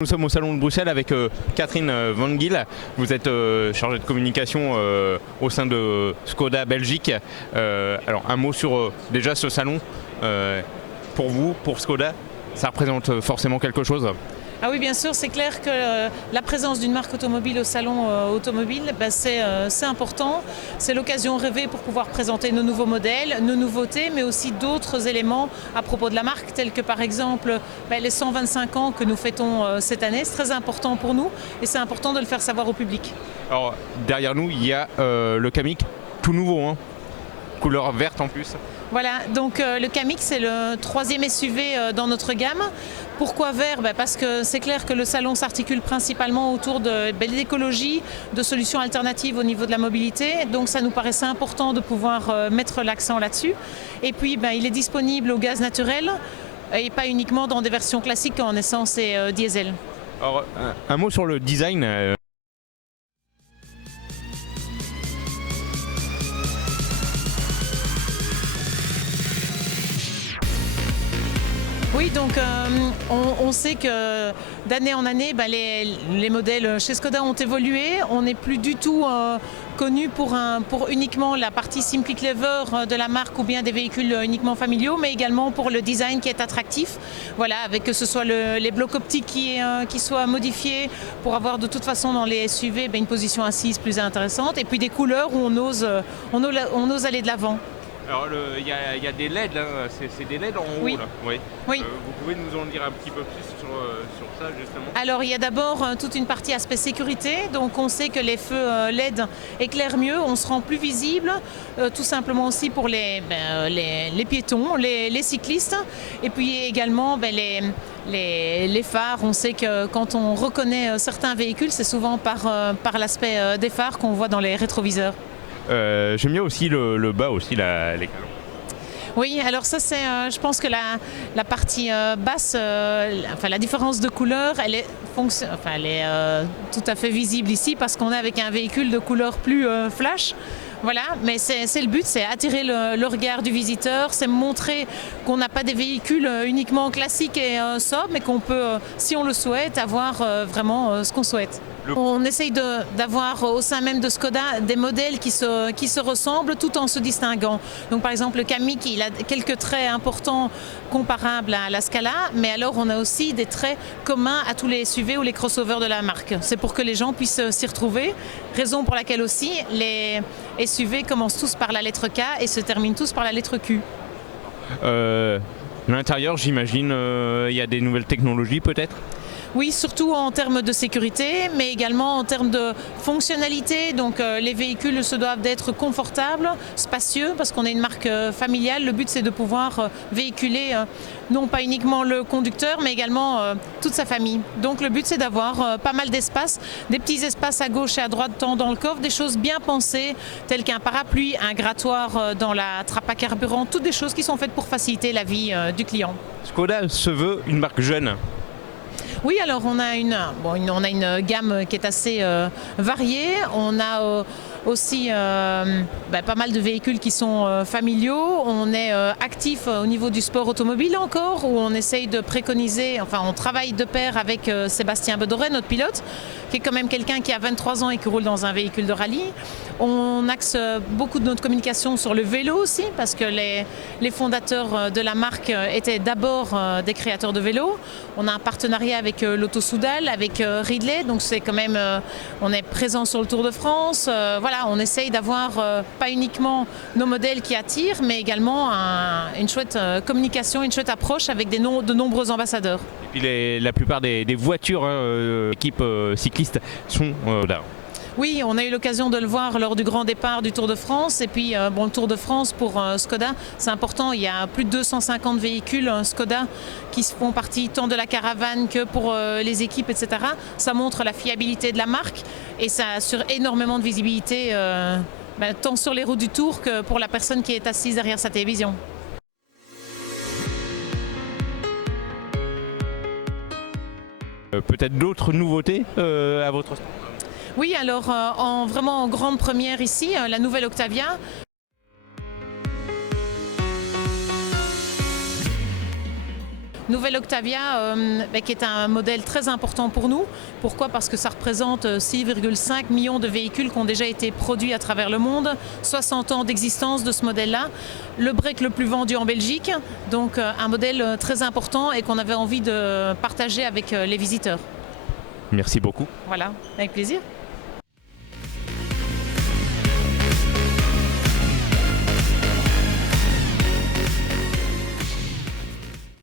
Nous sommes au Salon de Bruxelles avec Catherine Van Giel. Vous êtes chargée de communication au sein de Skoda Belgique. Alors un mot sur déjà ce salon. Pour vous, pour Skoda, ça représente forcément quelque chose? Ah oui, bien sûr, c'est clair que la présence d'une marque automobile au salon automobile, c'est important. C'est l'occasion rêvée pour pouvoir présenter nos nouveaux modèles, nos nouveautés, mais aussi d'autres éléments à propos de la marque, tels que par exemple les 125 ans que nous fêtons cette année. C'est très important pour nous et c'est important de le faire savoir au public. Alors derrière nous, il y a le Kamiq, tout nouveau, hein, couleur verte en plus. Voilà, donc le Kamiq, c'est le 3e SUV dans notre gamme. Pourquoi vert? Parce que c'est clair que le salon s'articule principalement autour de l'écologie, de solutions alternatives au niveau de la mobilité. Donc ça nous paraissait important de pouvoir mettre l'accent là-dessus. Et puis il est disponible au gaz naturel et pas uniquement dans des versions classiques en essence et diesel. Alors un mot sur le design. Oui, donc on sait que d'année en année, les modèles chez Skoda ont évolué. On n'est plus du tout connu pour uniquement la partie Simply Clever de la marque ou bien des véhicules uniquement familiaux, mais également pour le design qui est attractif. Voilà, avec que ce soit les blocs optiques qui soient modifiés pour avoir de toute façon dans les SUV une position assise plus intéressante et puis des couleurs où on ose aller de l'avant. Alors il y a des LED, hein, c'est des LED en haut oui. Là. Oui. Oui. Vous pouvez nous en dire un petit peu plus sur ça justement? Alors il y a d'abord toute une partie aspect sécurité, donc on sait que les feux LED éclairent mieux, on se rend plus visible, tout simplement aussi pour les piétons, les cyclistes, et puis également les phares. On sait que quand on reconnaît certains véhicules, c'est souvent par l'aspect des phares qu'on voit dans les rétroviseurs. J'aime bien aussi le bas, aussi les canons. Oui, alors ça c'est, je pense que la partie basse, la différence de couleur, elle est tout à fait visible ici parce qu'on est avec un véhicule de couleur plus flash. Voilà, mais c'est le but, c'est attirer le regard du visiteur, c'est montrer qu'on n'a pas des véhicules uniquement classiques et sobres, mais qu'on peut, si on le souhaite, avoir vraiment ce qu'on souhaite. On essaye d'avoir au sein même de Skoda des modèles qui se ressemblent tout en se distinguant. Donc par exemple le Kamiq, il a quelques traits importants comparables à la Scala, mais alors on a aussi des traits communs à tous les SUV ou les crossovers de la marque. C'est pour que les gens puissent s'y retrouver, raison pour laquelle aussi les SUV commencent tous par la lettre K et se terminent tous par la lettre Q. L'intérieur, j'imagine, il y a des nouvelles technologies peut-être? Oui, surtout en termes de sécurité, mais également en termes de fonctionnalité. Donc les véhicules se doivent d'être confortables, spacieux, parce qu'on est une marque familiale. Le but c'est de pouvoir véhiculer non pas uniquement le conducteur, mais également toute sa famille. Donc le but c'est d'avoir pas mal d'espace, des petits espaces à gauche et à droite tant dans le coffre, des choses bien pensées, telles qu'un parapluie, un grattoir dans la trappe à carburant, toutes des choses qui sont faites pour faciliter la vie du client. Skoda se veut une marque jeune. Oui, alors on a une gamme qui est assez variée. On a aussi pas mal de véhicules qui sont familiaux. On est actif au niveau du sport automobile encore, où on essaye de préconiser, on travaille de pair avec Sébastien Bedoret, notre pilote, qui est quand même quelqu'un qui a 23 ans et qui roule dans un véhicule de rallye. On axe beaucoup de notre communication sur le vélo aussi, parce que les fondateurs de la marque étaient d'abord des créateurs de vélos. On a un partenariat avec l'Auto Soudal, avec Ridley, donc c'est quand même, on est présent sur le Tour de France. Voilà, on essaye d'avoir pas uniquement nos modèles qui attirent, mais également une chouette communication, une chouette approche avec de nombreux ambassadeurs. Et puis la plupart des voitures, équipes cyclistes sont là. Oui, on a eu l'occasion de le voir lors du grand départ du Tour de France. Et puis, le Tour de France pour Skoda, c'est important. Il y a plus de 250 véhicules Skoda qui font partie tant de la caravane que pour les équipes, etc. Ça montre la fiabilité de la marque et ça assure énormément de visibilité tant sur les routes du Tour que pour la personne qui est assise derrière sa télévision. Peut-être d'autres nouveautés à votre stand? Oui, alors vraiment en grande première ici, la nouvelle Octavia. Nouvelle Octavia, qui est un modèle très important pour nous. Pourquoi? Parce que ça représente 6,5 millions de véhicules qui ont déjà été produits à travers le monde, 60 ans d'existence de ce modèle-là, le break le plus vendu en Belgique, donc un modèle très important et qu'on avait envie de partager avec les visiteurs. Merci beaucoup. Voilà, avec plaisir.